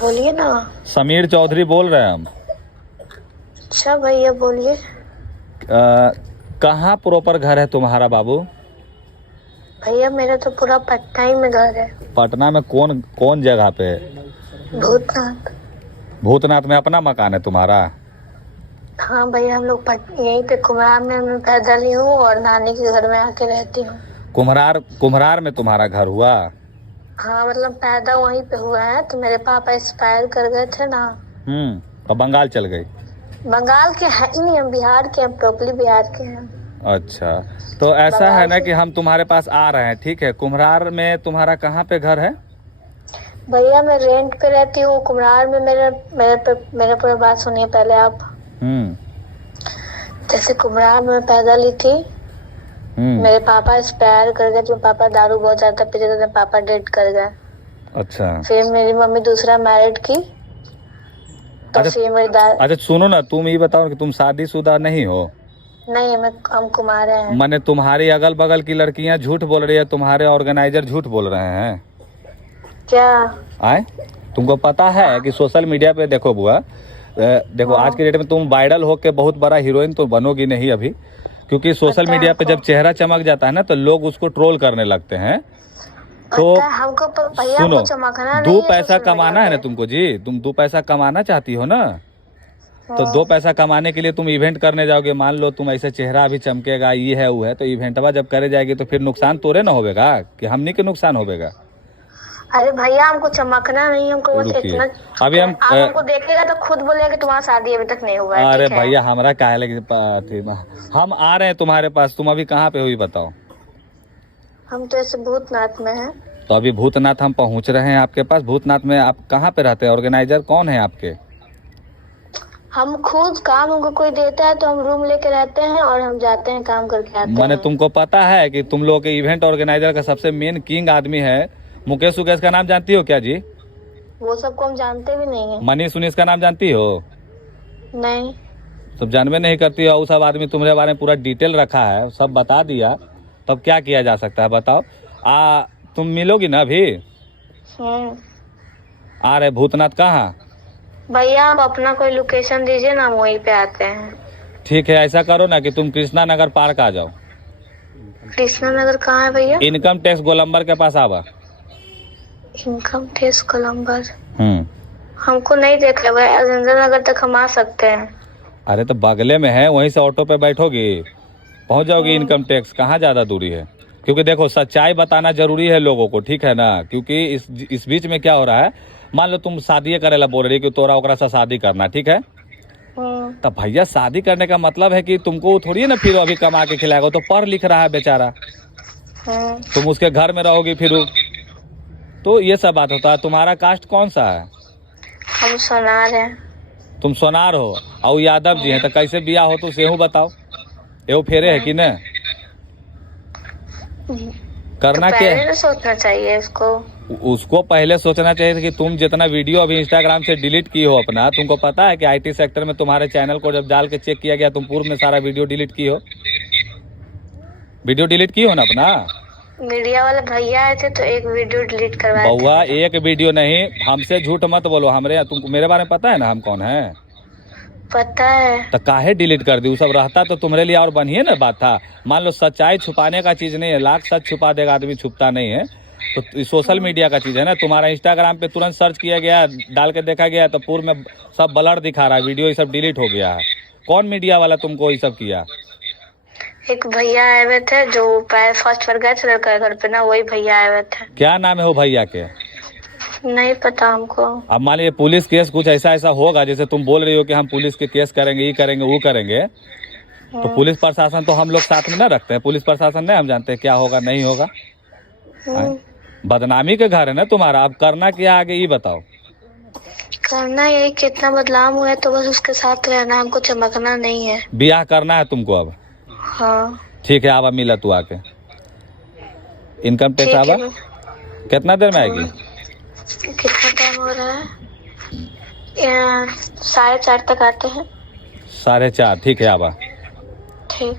बोलिए ना। समीर चौधरी बोल रहे हैं हम। अच्छा भैया बोलिए। कहाँ प्रॉपर घर है तुम्हारा बाबू? भैया मेरा तो पूरा पटना ही में घर है। पटना में कौन कौन जगह पे? भूतनाथ। भूतनाथ में अपना मकान है तुम्हारा? हाँ भैया हम लोग यहीं पे कुम्हार में मैं पैदल ही हूँ और नानी के घर में आके रहती हूँ। कुम्हार में तुम्हारा घर हुआ? हाँ मतलब पैदा वहीं पे हुआ है, तो मेरे पापा एक्सपायर कर गए थे ना। और बंगाल चल गई? बंगाल के है ही नहीं, हम बिहार के हैं, प्रॉपरली बिहार के हैं। अच्छा, तो ऐसा है ना कि हम तुम्हारे पास आ रहे हैं, ठीक है? कुम्हार में तुम्हारा कहाँ पे घर है? भैया मैं रेंट पे रहती हूँ कुम्हार में। मेरा पूरा बात सुनिए पहले आप। जैसे कुम्हार में पैदा ली थी, मेरे पापा एक्सपायर कर गए। जो पापा दारू बहुत ज्यादा पीते थे, पापा डेड कर गए। अच्छा। फिर मेरी मम्मी दूसरा मैरिड की, तो अच्छा, फिर मेरी अच्छा सुनो ना, तुम ये बताओ कि तुम शादीशुदा नहीं हो? नहीं, हम कुमार हैं। माने तुम्हारी अगल बगल की लड़कियां झूठ बोल रही है, तुम्हारे ऑर्गेनाइजर झूठ बोल रहे हैं क्या? आए? तुमको पता है कि सोशल मीडिया पे देखो बुआ, देखो आज के डेट में तुम वायरल होके बहुत बड़ा हीरोइन तो बनोगी नहीं अभी, क्योंकि सोशल मीडिया पे जब चेहरा चमक जाता है ना तो लोग उसको ट्रोल करने लगते हैं। तो हमको सुनो, दो पैसा कमाना है ना तुमको जी, तुम दो पैसा कमाना चाहती हो ना, तो दो पैसा कमाने के लिए तुम इवेंट करने जाओगे। मान लो तुम ऐसे चेहरा अभी चमकेगा, ये है वो है, तो इवेंटवा जब करे जाएगी तो फिर नुकसान तोरे ना होगा कि हमनी के नुकसान होगा? अरे भैया हमको चमकना नहीं, हमको बस इतना। अभी हम आप हमको देखेगा तो खुद बोलेगा कि तुम्हारा शादी अभी तक नहीं हुआ है। अरे भैया हमारा काहे लगे, हम आ रहे हैं तुम्हारे पास, तुम अभी कहाँ पे हुई बताओ? हम तो ऐसे भूतनाथ में हैं। तो अभी भूतनाथ हम पहुँच रहे हैं आपके पास। भूतनाथ में आप कहाँ पे रहते हैं? ऑर्गेनाइजर कौन है आपके? हम खुद काम हमको कोई देता है तो हम रूम लेके रहते हैं और हम जाते हैं काम करके आते हैं। मैंने तुमको पता है कि तुम लोग के इवेंट ऑर्गेनाइजर का सबसे मेन किंग आदमी है मुकेश उकेश का नाम जानती हो क्या जी? वो सबको हम जानते भी नहीं है। मनीष उनीश का नाम जानती हो? नहीं। सब जानवे नहीं करती हो। वो सब आदमी तुम्हारे बारे में पूरा डिटेल रखा है, सब बता दिया, तब क्या किया जा सकता है बताओ? तुम मिलोगी ना अभी? आ रहे भूतनाथ कहाँ? भैया आप अपना कोई लोकेशन दीजिए ना, हम वहीं पे आते हैं। ठीक है, ऐसा करो ना कि तुम कृष्णा नगर पार्क आ जाओ। कृष्णा नगर कहाँ है भैया? इनकम टैक्स गोलंबर के पास आवा। इनकम टैक्स गोलंबर? हमको नहीं देख रहे भाई, अजेंद्र नगर तक हम आ सकते हैं। अरे तो बगले में है, वहीं से ऑटो पे बैठोगी पहुंच जाओगी। इनकम टैक्स कहाँ ज्यादा दूरी है? क्योंकि देखो सच्चाई बताना जरूरी है लोगों को, ठीक है ना? क्योंकि इस बीच में क्या हो रहा है, मान लो तुम शादी करेला बोल रही कि तोरा ओकरा से शादी करना, ठीक है? तब भैया शादी करने का मतलब है कि तुमको थोड़ी है ना फिर अभी कमा के खिलाएगा। तो पढ़ लिख रहा है बेचारा, तुम उसके घर में रहोगी फिर, तो ये सब बात होता है। तुम्हारा कास्ट कौन सा है? हम सोनार हैं। तुम सोनार हो और यादव जी हैं, तो कैसे बिया हो तो सेहू बताओ, एहो फेरे है कि न? करना तो क्या पहले सोचना चाहिए उसको पहले सोचना चाहिए कि तुम जितना वीडियो अभी इंस्टाग्राम से डिलीट की हो अपना, तुमको पता है कि आईटी सेक्टर में तुम्हारे चैनल को जब डाल के चेक किया गया तुम पूर्व में सारा वीडियो डिलीट की हो। वीडियो डिलीट की हो ना अपना? मीडिया वाले भैया आए थे तो एक वीडियो डिलीट करवाए थे। बउआ एक वीडियो नहीं, हमसे झूठ मत बोलो। तुमको मेरे बारे में पता है ना हम कौन है? पता है। तो काहे डिलीट कर दी? वो सब रहता तो तुम्हारे लिए और बढ़िया ना बात था। मान लो सच्चाई छुपाने का चीज नहीं है, लाख सच छुपा देगा आदमी, छुपता नहीं है। तो सोशल मीडिया का चीज है ना। तुम्हारा इंस्टाग्राम पे तुरंत सर्च किया गया, डाल के देखा गया तो पूर्व में सब ब्लर दिखा रहा है, वीडियो ये सब डिलीट हो गया है। कौन मीडिया वाला तुमको ये सब किया? एक भैया आए हुए थे जो फर्स्ट पर गए थे लड़का घर पे ना, वही भैया आए हुए थे। क्या नाम है वो भैया के? नहीं पता हमको। अब मान लीजिए पुलिस केस कुछ ऐसा होगा, जैसे तुम बोल रही हो कि हम पुलिस के केस करेंगे, ये करेंगे वो करेंगे, तो पुलिस प्रशासन तो हम लोग साथ में ना रखते हैं। पुलिस प्रशासन नहीं हम जानते हैं क्या होगा नहीं होगा। बदनामी के घर है ना तुम्हारा। अब करना क्या आगे ये बताओ? करना यही, कितना बदलाव हुआ है तो बस उसके साथ रहना, हमको चमकना नहीं है। ब्याह करना है तुमको अब? हाँ ठीक है, आवा मिला तू आके। इनकम टैक्स आवा कितना देर में आएगी? कितना टाइम हो रहा है? 4:30 तक आते हैं। 4:30? ठीक है आवा। ठीक।